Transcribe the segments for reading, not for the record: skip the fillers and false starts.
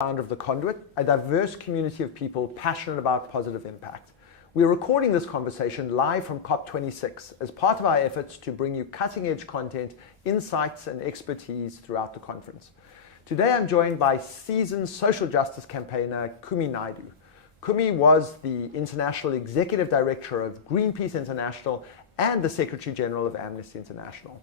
Founder of the Conduit, a diverse community of people passionate about positive impact. We're recording this conversation live from COP26 as part of our efforts to bring you cutting-edge content, insights, and expertise throughout the conference. Today I'm joined by seasoned social justice campaigner Kumi Naidu. Kumi was the International Executive Director of Greenpeace International and the Secretary General of Amnesty International.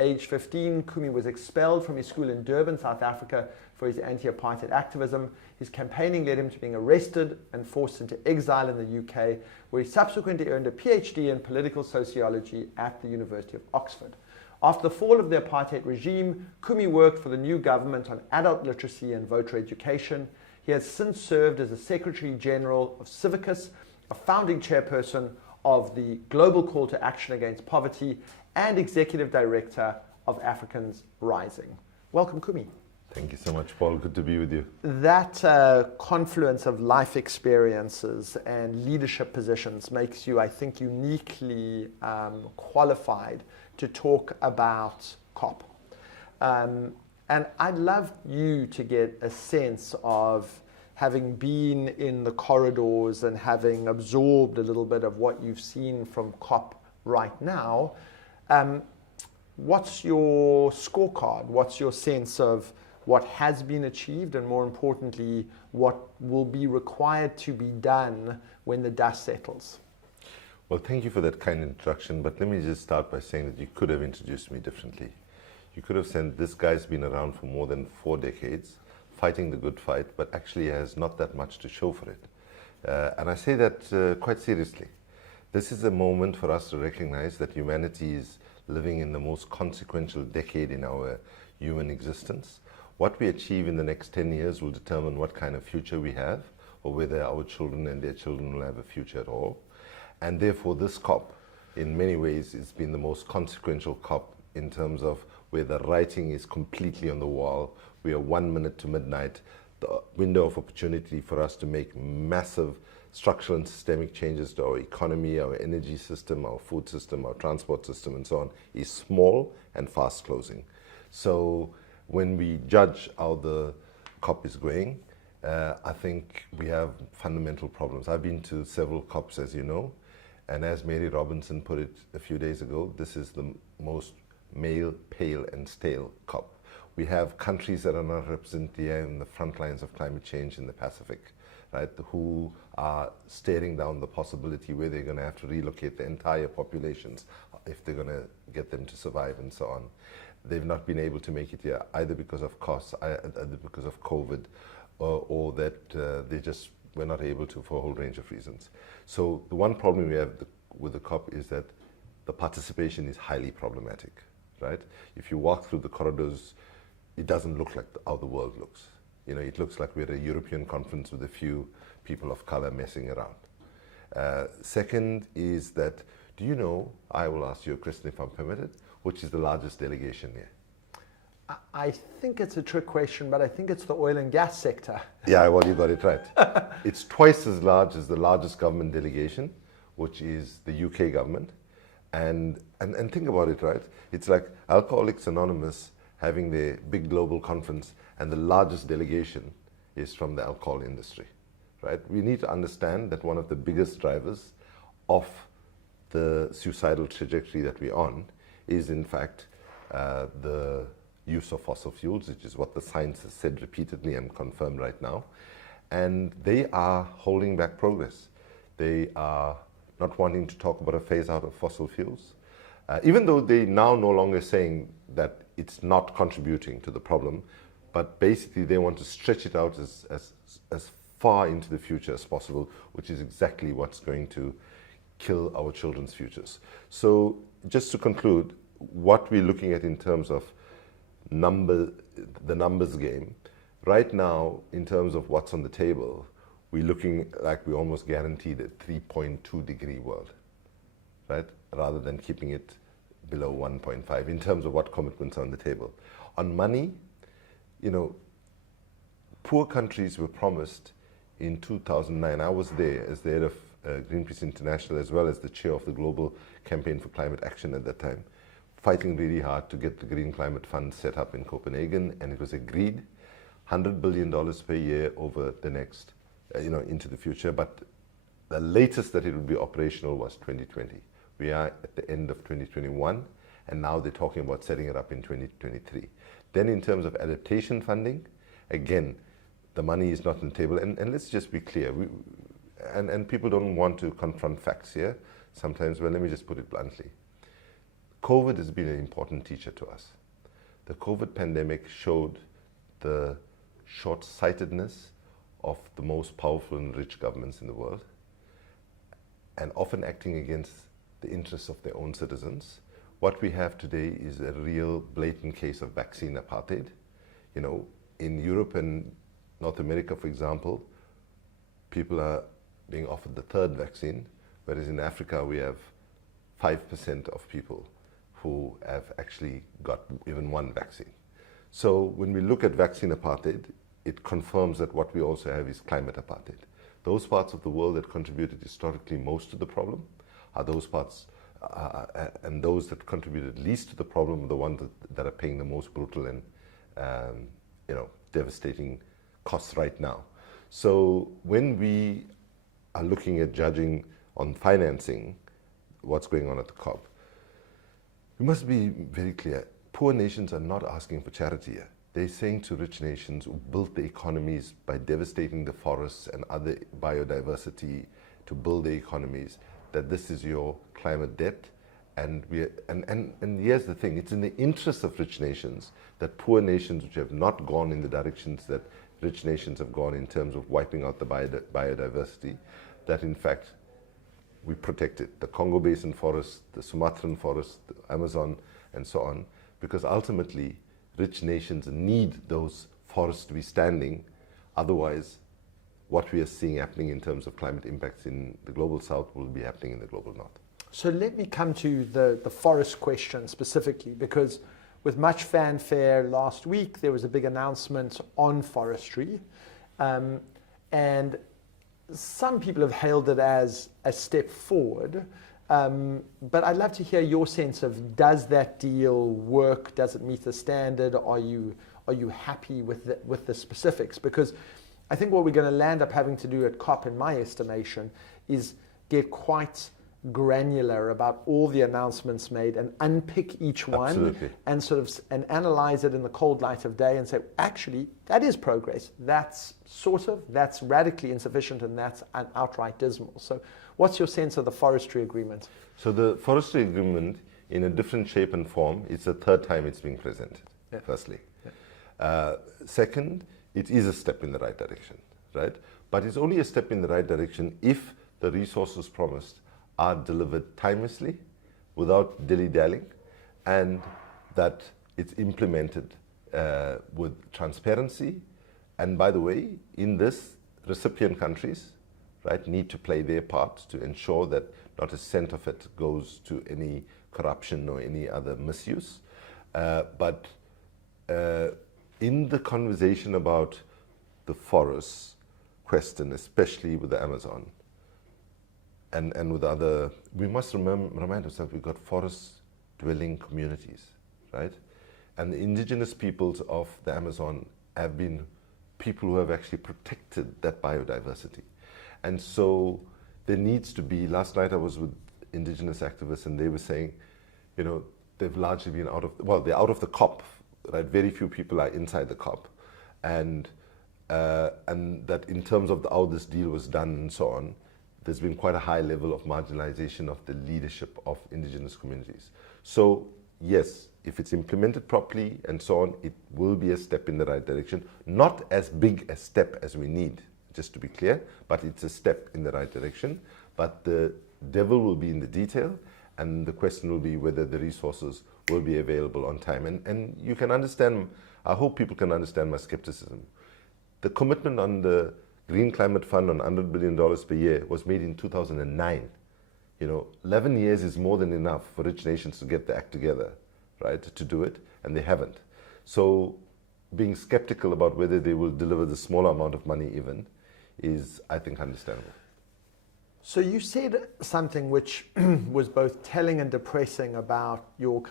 Aged 15, Kumi was expelled from his school in Durban, South Africa for his anti-Apartheid activism. His campaigning led him to being arrested and forced into exile in the UK, where he subsequently earned a PhD in political sociology at the University of Oxford. After the fall of the apartheid regime, Kumi worked for the new government on adult literacy and voter education. He has since served as the Secretary General of Civicus, a founding chairperson of the Global Call to Action Against Poverty, and Executive Director of Africans Rising. Welcome, Kumi. Thank you so much, Paul. Good to be with you. That confluence of life experiences and leadership positions makes you, I think, uniquely qualified to talk about COP. And I'd love you to get a sense of, having been in the corridors and having absorbed a little bit of what you've seen from COP right now, what's your scorecard? What's your sense of what has been achieved, and more importantly, what will be required to be done when the dust settles? Well, thank you for that kind introduction, but let me just start by saying that you could have introduced me differently. You could have said, this guy's been around for more than 4 decades, fighting the good fight, but actually has not that much to show for it. And I say that quite seriously. This is a moment for us to recognize that humanity is living in the most consequential decade in our human existence. What we achieve in the next 10 years will determine what kind of future we have, or whether our children and their children will have a future at all. And therefore this COP, in many ways, has been the most consequential COP in terms of where the writing is completely on the wall. We are 1 minute to midnight. The window of opportunity for us to make massive structural and systemic changes to our economy, our energy system, our food system, our transport system, and so on, is small and fast closing. So when we judge how the COP is going, I think we have fundamental problems. I've been to several COPs, as you know, and as Mary Robinson put it a few days ago, this is the most male, pale, and stale COP. We have countries that are not represented here in the front lines of climate change in the Pacific, right, who are staring down the possibility where they're going to have to relocate the entire populations if they're going to get them to survive and so on. They've not been able to make it here either because of costs, either because of COVID, or that they just were not able to for a whole range of reasons. So the one problem we have with the COP is that the participation is highly problematic, right? If you walk through the corridors, it doesn't look like how the world looks. You know, it looks like we're at a European conference with a few people of color messing around. Second is that, do you know, I will ask you a question if I'm permitted, which is the largest delegation here? I think it's a trick question, but I think it's the oil and gas sector. Yeah, well, you got it right. It's twice as large as the largest government delegation, which is the UK government. And think about it, right? It's like Alcoholics Anonymous having their big global conference, and the largest delegation is from the alcohol industry, right? We need to understand that one of the biggest drivers of the suicidal trajectory that we're on is, in fact, the use of fossil fuels, which is what the science has said repeatedly and confirmed right now. And they are holding back progress. They are not wanting to talk about a phase out of fossil fuels, even though they now no longer saying that it's not contributing to the problem, but basically they want to stretch it out as far into the future as possible, which is exactly what's going to kill our children's futures. So just to conclude, what we're looking at in terms of the numbers game, right now, in terms of what's on the table, we're looking like we almost guaranteed a 3.2 degree world, right? Rather than keeping it below 1.5 in terms of what commitments are on the table. On money, you know, poor countries were promised in 2009. I was there as the head of Greenpeace International, as well as the chair of the Global Campaign for Climate Action at that time, fighting really hard to get the Green Climate Fund set up in Copenhagen, and it was agreed $100 billion per year over the next, into the future. But the latest that it will be operational was 2020. We are at the end of 2021, and now they're talking about setting it up in 2023. Then in terms of adaptation funding, again, the money is not on the table. And let's just be clear, and people don't want to confront facts here sometimes, but let me just put it bluntly. COVID has been an important teacher to us. The COVID pandemic showed the short-sightedness of the most powerful and rich governments in the world, and often acting against the interests of their own citizens. What we have today is a real blatant case of vaccine apartheid. In Europe and North America, for example, people are being offered the third vaccine, whereas in Africa we have 5% of people who have actually got even one vaccine. So when we look at vaccine apartheid, it confirms that what we also have is climate apartheid. Those parts of the world that contributed historically most to the problem are those parts, and those that contributed least to the problem are the ones that are paying the most brutal and devastating costs right now. So when we are looking at judging on financing what's going on at the COP, we must be very clear. Poor nations are not asking for charity here. They're saying to rich nations who built the economies by devastating the forests and other biodiversity to build the economies, that this is your climate debt. And here's the thing, it's in the interest of rich nations that poor nations which have not gone in the directions that rich nations have gone in terms of wiping out the biodiversity, that in fact we protect it. The Congo Basin forest, the Sumatran forest, the Amazon, and so on, because ultimately rich nations need those forests to be standing. Otherwise, what we are seeing happening in terms of climate impacts in the global south will be happening in the global north. So let me come to the forest question specifically, because with much fanfare last week, there was a big announcement on forestry. And some people have hailed it as a step forward. But I'd love to hear your sense of, does that deal work? Does it meet the standard? Are you happy with the specifics? Because I think what we're going to land up having to do at COP, in my estimation, is get quite granular about all the announcements made and unpick each one. Absolutely. and analyze it in the cold light of day and say, actually, that is progress. That's that's radically insufficient, and that's an outright dismal. So what's your sense of the Forestry Agreement? So the Forestry Agreement, in a different shape and form, it's the third time it's being presented, firstly. Yeah. Second, it is a step in the right direction, right? But it's only a step in the right direction if the resources promised are delivered timelessly, without dilly-dallying, and that it's implemented with transparency. And by the way, in this, recipient countries, right, need to play their part to ensure that not a cent of it goes to any corruption or any other misuse. But in the conversation about the forest question, especially with the Amazon, and with other, we must remind ourselves we've got forest-dwelling communities, right? And the indigenous peoples of the Amazon have been people who have actually protected that biodiversity. And so there needs to be, last night I was with indigenous activists and they were saying, they've largely been they're out of the COP, right? Very few people are inside the COP. And that in terms of how this deal was done and so on, there's been quite a high level of marginalization of the leadership of indigenous communities. So yes, if it's implemented properly and so on, it will be a step in the right direction. Not as big a step as we need, just to be clear, but it's a step in the right direction. But the devil will be in the detail, and the question will be whether the resources will be available on time. And you can understand, I hope people can understand my skepticism. The commitment on the Green Climate Fund on $100 billion per year was made in 2009. 11 years is more than enough for rich nations to get their act together, right, to do it, and they haven't. So being skeptical about whether they will deliver the smaller amount of money even is, I think, understandable. So you said something which was both telling and depressing about your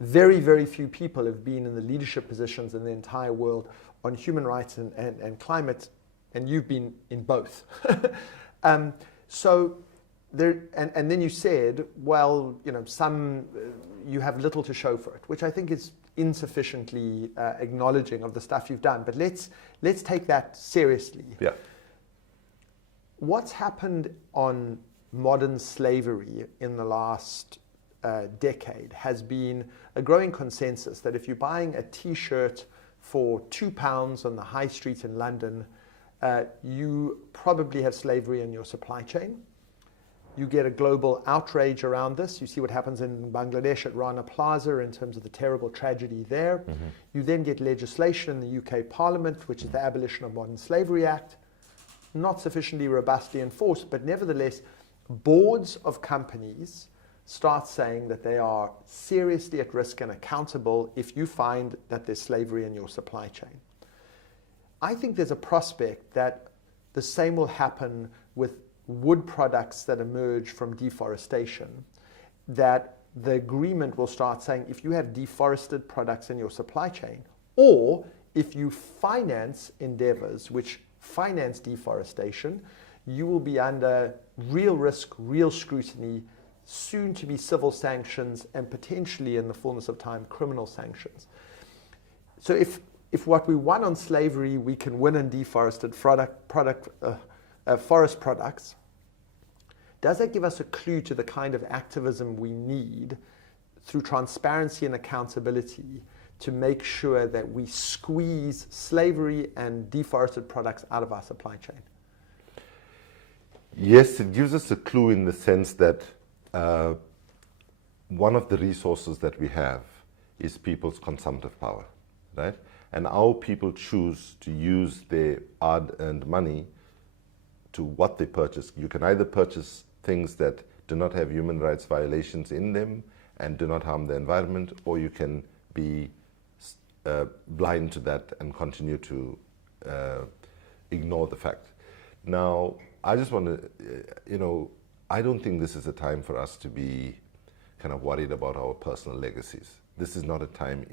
very, very few people have been in the leadership positions in the entire world on human rights and climate, and you've been in both. So there, and then you said, well, you know, you have little to show for it, which I think is insufficiently acknowledging of the stuff you've done. But let's take that seriously. Yeah. What's happened on modern slavery in the last decade has been a growing consensus that if you're buying a T-shirt for £2 on the high street in London, you probably have slavery in your supply chain. You get a global outrage around this. You see what happens in Bangladesh at Rana Plaza in terms of the terrible tragedy there. Mm-hmm. You then get legislation in the UK Parliament, which is the Abolition of Modern Slavery Act, not sufficiently robustly enforced, but nevertheless, boards of companies start saying that they are seriously at risk and accountable if you find that there's slavery in your supply chain. I think there's a prospect that the same will happen with wood products that emerge from deforestation, that the agreement will start saying if you have deforested products in your supply chain, or if you finance endeavors which finance deforestation, you will be under real risk, real scrutiny, soon to be civil sanctions, and potentially in the fullness of time, criminal sanctions. So if what we won on slavery, we can win in deforested forest products, does that give us a clue to the kind of activism we need through transparency and accountability to make sure that we squeeze slavery and deforested products out of our supply chain? Yes, it gives us a clue in the sense that one of the resources that we have is people's consumptive power, right? And our people choose to use their hard-earned money to what they purchase. You can either purchase things that do not have human rights violations in them and do not harm the environment, or you can be blind to that and continue to ignore the fact. Now, I just want to, I don't think this is a time for us to be kind of worried about our personal legacies. This is not a time,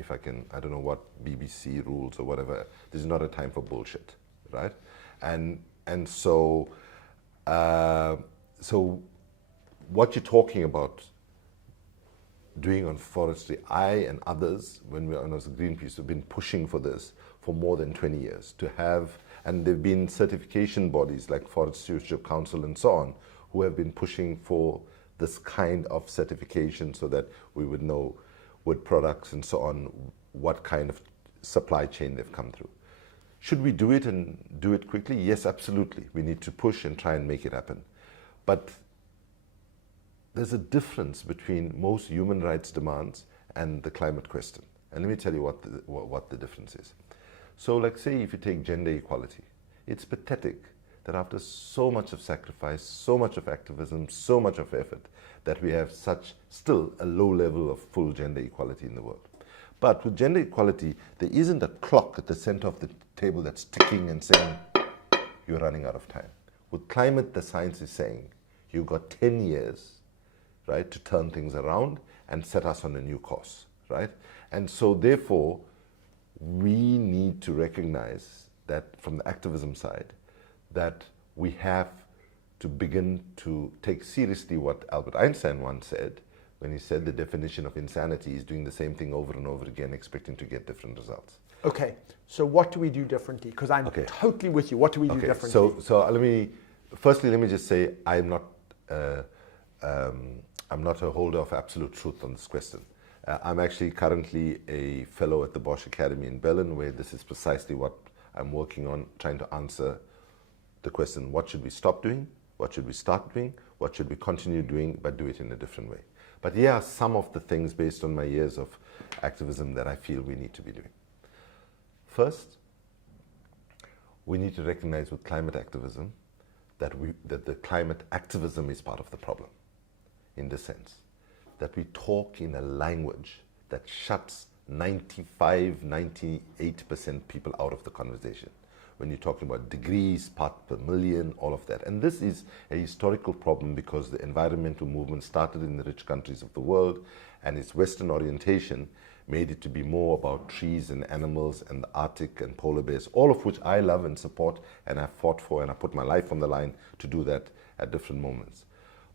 I don't know what BBC rules or whatever, this is not a time for bullshit, right? And so, so what you're talking about doing on forestry, I and others, when we're on as Greenpeace, have been pushing for this for more than 20 years to have, and there have been certification bodies like Forest Stewardship Council and so on, who have been pushing for this kind of certification so that we would know wood products and so on, what kind of supply chain they've come through. Should we do it and do it quickly? Yes, absolutely. We need to push and try and make it happen. But there's a difference between most human rights demands and the climate question. And let me tell you what the difference is. So like say if you take gender equality, it's pathetic that after so much of sacrifice, so much of activism, so much of effort, that we have still a low level of full gender equality in the world. But with gender equality, there isn't a clock at the center of the table that's ticking and saying, you're running out of time. With climate, the science is saying, you've got 10 years, right, to turn things around and set us on a new course, right? And so therefore, we need to recognize that from the activism side, that we have to begin to take seriously what Albert Einstein once said, when he said the definition of insanity is doing the same thing over and over again, expecting to get different results. Okay, so what do we do differently? Because I'm totally with you. What do we do differently? So let me just say I'm not a holder of absolute truth on this question. I'm actually currently a fellow at the Bosch Academy in Berlin, where this is precisely what I'm working on, trying to answer the question, what should we stop doing? What should we start doing? What should we continue doing, but do it in a different way? But here are some of the things based on my years of activism that I feel we need to be doing. First, we need to recognize with climate activism that the climate activism is part of the problem, in the sense that we talk in a language that shuts 95, 98% people out of the conversation. when you're talking about degrees, part per million, all of that. And this is a historical problem because the environmental movement started in the rich countries of the world, and its Western orientation made it to be more about trees and animals and the Arctic and polar bears, all of which I love and support and have fought for, and I put my life on the line to do that at different moments.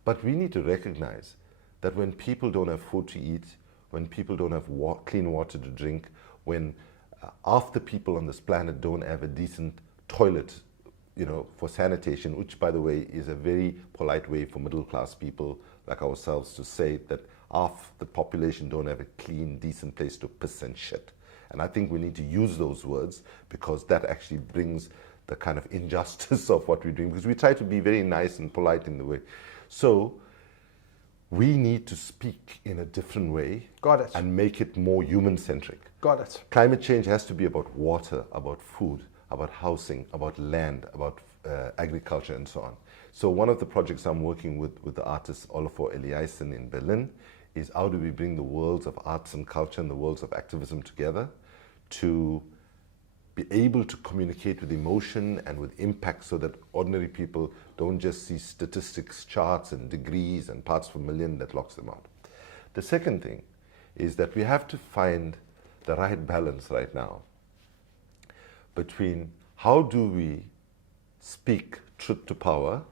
But we need to recognize that when people don't have food to eat, when people don't have clean water to drink, when half the people on this planet don't have a decent toilet, for sanitation, which, by the way, is a very polite way for middle-class people like ourselves to say that half the population don't have a clean, decent place to piss and shit. And I think we need to use those words because that actually brings the kind of injustice of what we're doing, because we try to be very nice and polite in the way. So we need to speak in a different way. Got it. And make it more human-centric. Got it. Climate change has to be about water, about food, about housing, about land, about agriculture, and so on. So one of the projects I'm working with the artist Olafur Eliasson in Berlin is how do we bring the worlds of arts and culture and the worlds of activism together to be able to communicate with emotion and with impact so that ordinary people don't just see statistics, charts and degrees and parts per million that locks them out. The second thing is that we have to find the right balance right now between how do we speak truth to power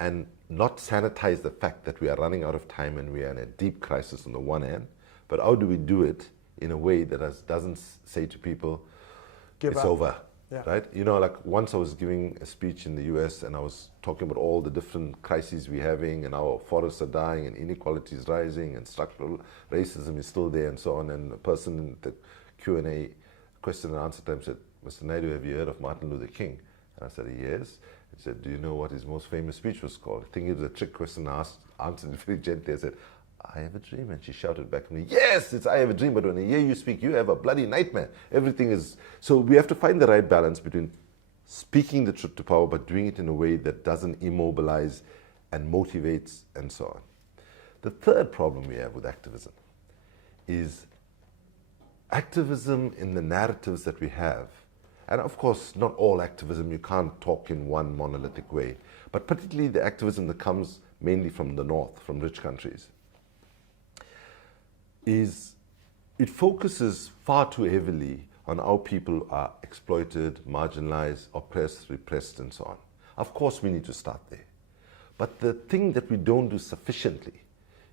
and not sanitize the fact that we are running out of time and we are in a deep crisis on the one hand, but how do we do it in a way that doesn't say to people, it's over, right? Like once I was giving a speech in the US and I was talking about all the different crises we're having and our forests are dying and inequality is rising and structural racism is still there and so on, and a person in the Q&A question and answer time said, Mr. Naidu, have you heard of Martin Luther King? And I said, yes. He said, do you know what his most famous speech was called? I think it was a trick question. I answered it very gently. I said, I have a dream. And she shouted back at me, yes, it's I have a dream, but when I hear you speak, you have a bloody nightmare. Everything is... So we have to find the right balance between speaking the truth to power, but doing it in a way that doesn't immobilize and motivates and so on. The third problem we have with activism is activism in the narratives that we have. And of course, not all activism, you can't talk in one monolithic way, but particularly the activism that comes mainly from the north, from rich countries, it focuses far too heavily on how people are exploited, marginalized, oppressed, repressed, and so on. Of course, we need to start there. But the thing that we don't do sufficiently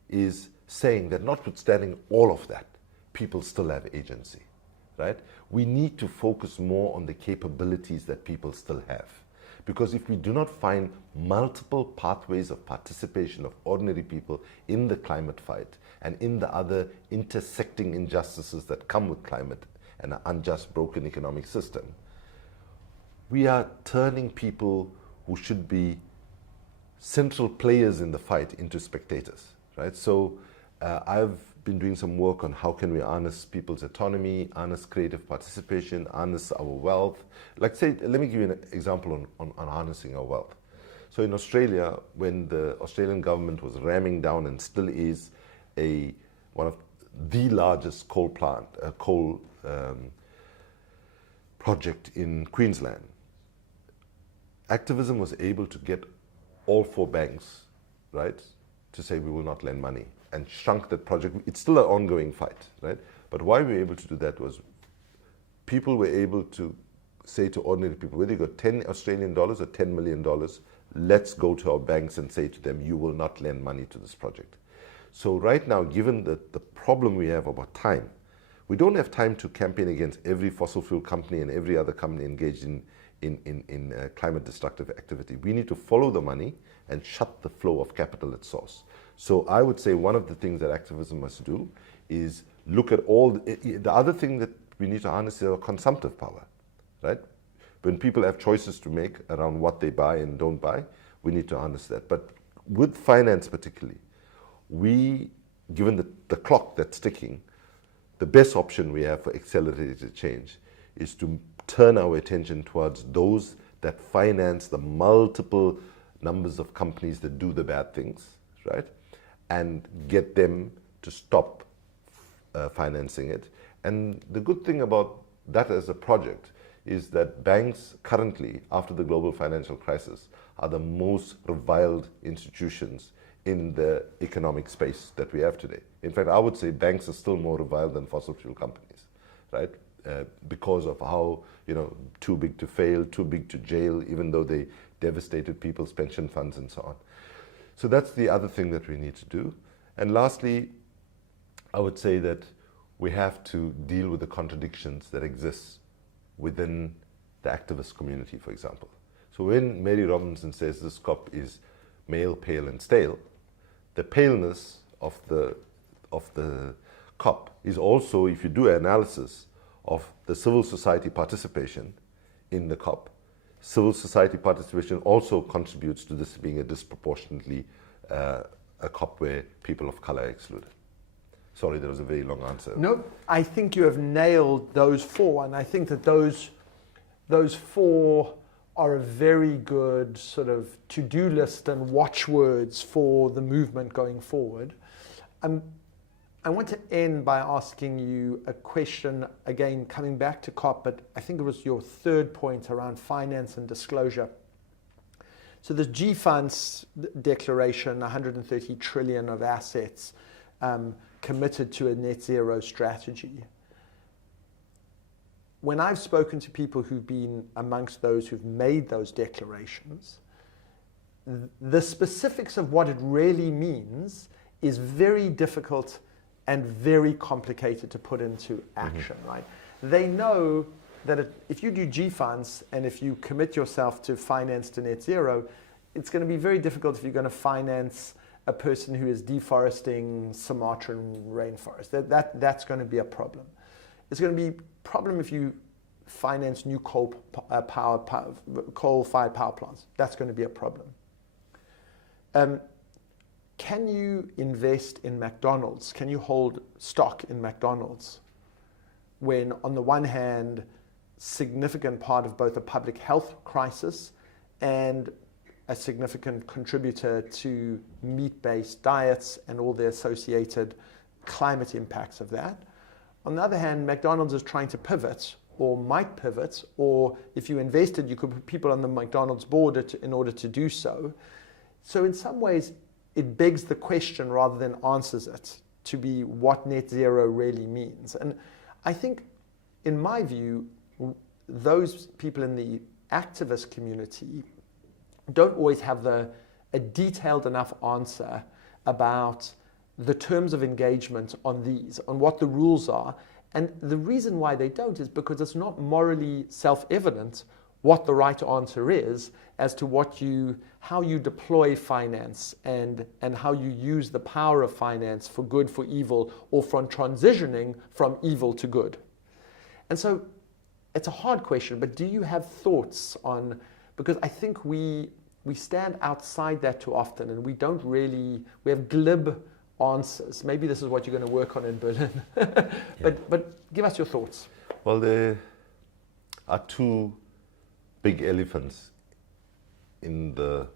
is saying that notwithstanding all of that, people still have agency, right? We need to focus more on the capabilities that people still have. Because if we do not find multiple pathways of participation of ordinary people in the climate fight and in the other intersecting injustices that come with climate and an unjust, broken economic system, we are turning people who should be central players in the fight into spectators, right? So I've been doing some work on how can we harness people's autonomy, harness creative participation, harness our wealth. Like say, let me give you an example on harnessing our wealth. So in Australia, when the Australian government was ramming down and still is one of the largest coal project in Queensland, activism was able to get all 4 banks, right, to say we will not lend money, and shrunk that project. It's still an ongoing fight, right? But why we were able to do that was people were able to say to ordinary people, whether you got 10 Australian dollars or $10 million, let's go to our banks and say to them, you will not lend money to this project. So right now, given the problem we have about time, we don't have time to campaign against every fossil fuel company and every other company engaged in climate destructive activity. We need to follow the money and shut the flow of capital at source. So I would say one of the things that activism must do is look at all the other thing that we need to harness is our consumptive power, right? When people have choices to make around what they buy and don't buy, we need to harness that. But with finance particularly, given the clock that's ticking, the best option we have for accelerated change is to turn our attention towards those that finance the multiple numbers of companies that do the bad things, right? And get them to stop financing it. And the good thing about that as a project is that banks currently, after the global financial crisis, are the most reviled institutions in the economic space that we have today. In fact, I would say banks are still more reviled than fossil fuel companies, right? Because of how, too big to fail, too big to jail, even though they devastated people's pension funds and so on. So that's the other thing that we need to do. And lastly, I would say that we have to deal with the contradictions that exist within the activist community, for example. So when Mary Robinson says this COP is male, pale and stale, the paleness of the COP is also, if you do an analysis of the civil society participation in the COP, civil society participation also contributes to this being a disproportionately a COP where people of color are excluded. Sorry, that was a very long answer. No, I think you have nailed those four, and I think that those four are a very good sort of to-do list and watchwords for the movement going forward. I want to end by asking you a question, again, coming back to COP, but I think it was your third point around finance and disclosure. So this G-Funds declaration, 130 trillion of assets, committed to a net zero strategy. When I've spoken to people who've been amongst those who've made those declarations, the specifics of what it really means is very difficult and very complicated to put into action, right? They know that if you do G-Funds and if you commit yourself to finance to net zero, it's going to be very difficult if you're going to finance a person who is deforesting Sumatran rainforest. That's going to be a problem. It's going to be a problem if you finance new coal-fired power plants. That's going to be a problem. Can you invest in McDonald's? Can you hold stock in McDonald's when, on the one hand, significant part of both a public health crisis and a significant contributor to meat-based diets and all the associated climate impacts of that? On the other hand, McDonald's is trying to pivot or might pivot, or if you invested, you could put people on the McDonald's board in order to do so. So in some ways, it begs the question rather than answers it to be what net zero really means. And I think, in my view, those people in the activist community don't always have a detailed enough answer about the terms of engagement on these, on what the rules are. And the reason why they don't is because it's not morally self-evident what the right answer is as to how you deploy finance and how you use the power of finance for good, for evil, or from transitioning from evil to good. And so it's a hard question, but do you have thoughts on, because I think we stand outside that too often and we have glib answers. Maybe this is what you're going to work on in Berlin. But give us your thoughts. Well, there are two big elephants in the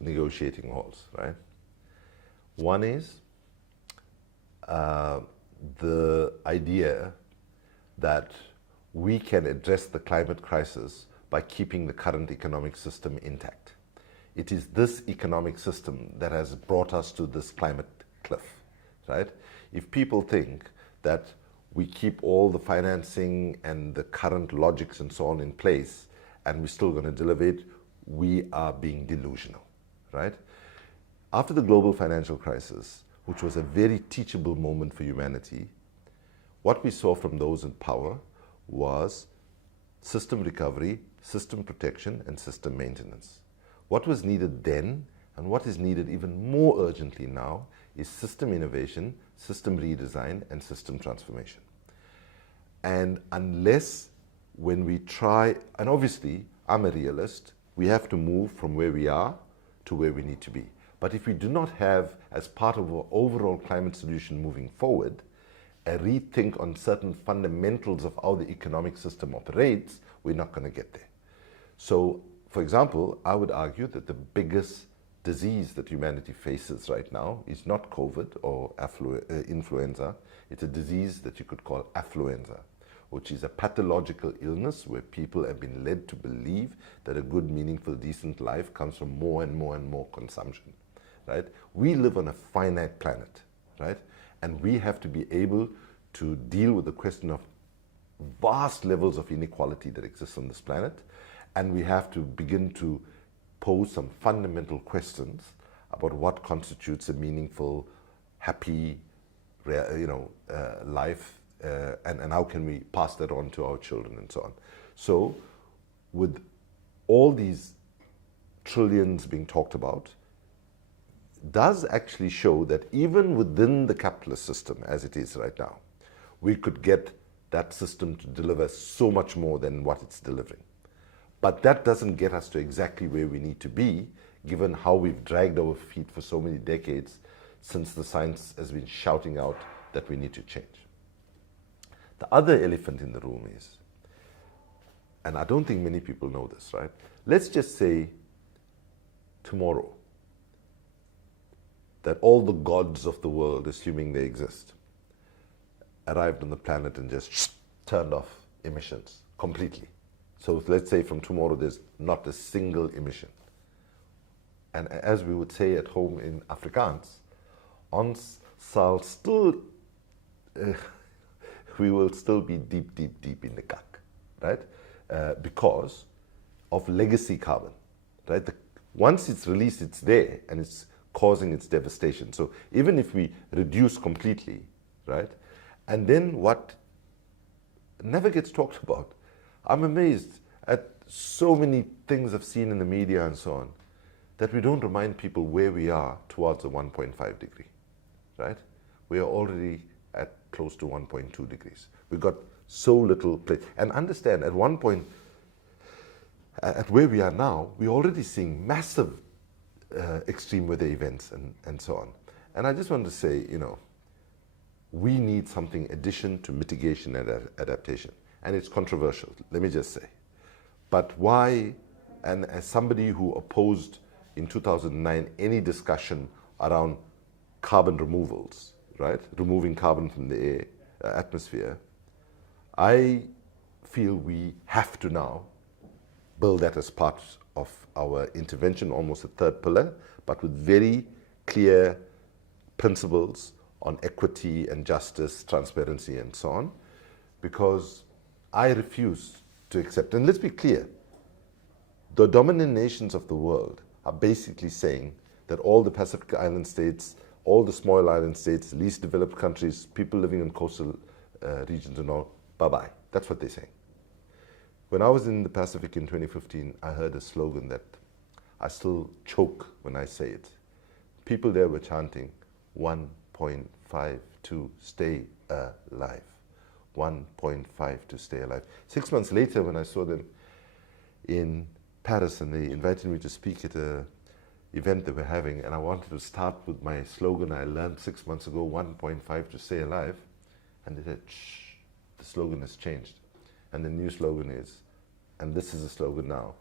negotiating halls, right? One is the idea that we can address the climate crisis by keeping the current economic system intact. It is this economic system that has brought us to this climate cliff, right? If people think that we keep all the financing and the current logics and so on in place and we're still going to deliver it, we are being delusional, right? After the global financial crisis, which was a very teachable moment for humanity, what we saw from those in power was system recovery, system protection, and system maintenance. What was needed then, and what is needed even more urgently now, is system innovation, system redesign, and system transformation. And unless when we try, and obviously I'm a realist, we have to move from where we are to where we need to be. But if we do not have, as part of our overall climate solution moving forward, a rethink on certain fundamentals of how the economic system operates, we're not going to get there. So, for example, I would argue that the biggest disease that humanity faces right now is not COVID or influenza. It's a disease that you could call affluenza, which is a pathological illness where people have been led to believe that a good, meaningful, decent life comes from more and more and more consumption, right? We live on a finite planet, right? And we have to be able to deal with the question of vast levels of inequality that exist on this planet, and we have to begin to pose some fundamental questions about what constitutes a meaningful, happy, life, and how can we pass that on to our children and so on. So, with all these trillions being talked about, does actually show that even within the capitalist system as it is right now, we could get that system to deliver so much more than what it's delivering. But that doesn't get us to exactly where we need to be, given how we've dragged our feet for so many decades since the science has been shouting out that we need to change. The other elephant in the room is, and I don't think many people know this, right? Let's just say tomorrow that all the gods of the world, assuming they exist, arrived on the planet and just turned off emissions completely. So let's say from tomorrow there's not a single emission. And as we would say at home in Afrikaans, ons sal still, we will still be deep, deep, deep in the kak, right? Because of legacy carbon, right? Once it's released, it's there and it's causing its devastation. So even if we reduce completely, right? And then what never gets talked about, I'm amazed at so many things I've seen in the media and so on, that we don't remind people where we are towards the 1.5 degree, right? We are already at close to 1.2 degrees. We've got so little place. And understand, at one point, at where we are now, we're already seeing massive extreme weather events and so on. And I just want to say, we need something addition to mitigation and adaptation. And it's controversial, let me just say. But why, and as somebody who opposed in 2009 any discussion around carbon removals, right? Removing carbon from the atmosphere, I feel we have to now build that as part of our intervention, almost a third pillar, but with very clear principles on equity and justice, transparency, and so on, because I refuse to accept. And let's be clear, the dominant nations of the world are basically saying that all the Pacific Island states, all the small island states, least developed countries, people living in coastal regions and all, bye-bye. That's what they're saying. When I was in the Pacific in 2015, I heard a slogan that I still choke when I say it. People there were chanting 1.5 to stay alive. 1.5 to stay alive. 6 months later, when I saw them in Paris and they invited me to speak at an event they were having, and I wanted to start with my slogan I learned 6 months ago, 1.5 to stay alive, and they said, shh, the slogan has changed. And the new slogan is, and this is the slogan now,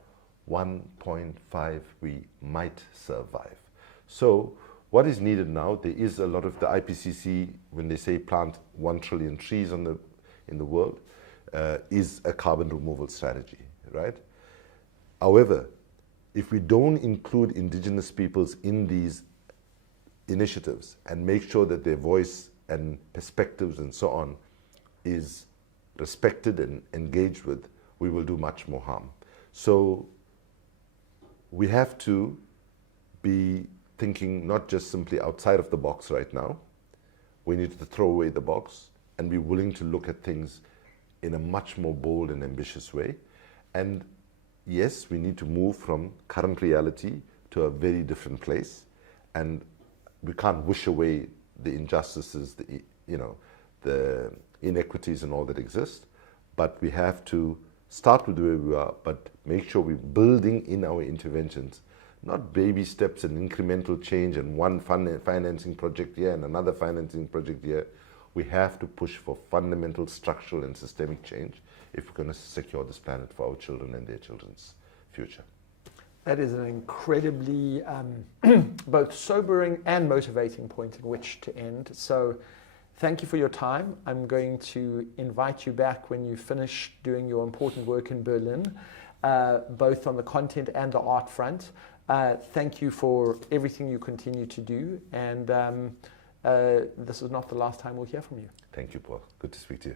1.5 we might survive. So what is needed now, there is a lot of the IPCC, when they say plant 1 trillion trees in the world, is a carbon removal strategy, right? However, if we don't include indigenous peoples in these initiatives and make sure that their voice and perspectives and so on is respected and engaged with, we will do much more harm. So we have to be thinking not just simply outside of the box right now. We need to throw away the box and be willing to look at things in a much more bold and ambitious way. And yes, we need to move from current reality to a very different place. And we can't wish away the injustices, the inequities and all that exist. But we have to start with where we are, but make sure we're building in our interventions, not baby steps and incremental change and one financing project here and another financing project here. We have to push for fundamental structural and systemic change if we're going to secure this planet for our children and their children's future. That is an incredibly both sobering and motivating point in which to end. So Thank you for your time. I'm going to invite you back when you finish doing your important work in Berlin, both on the content and the art front. Thank you for everything you continue to do, and this is not the last time we'll hear from you. Thank you, Paul. Good to speak to you.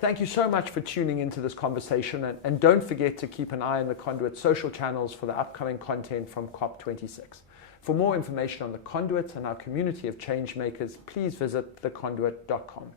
Thank you so much for tuning into this conversation, and don't forget to keep an eye on the Conduit social channels for the upcoming content from COP26. For more information on the Conduit and our community of change makers, please visit theconduit.com.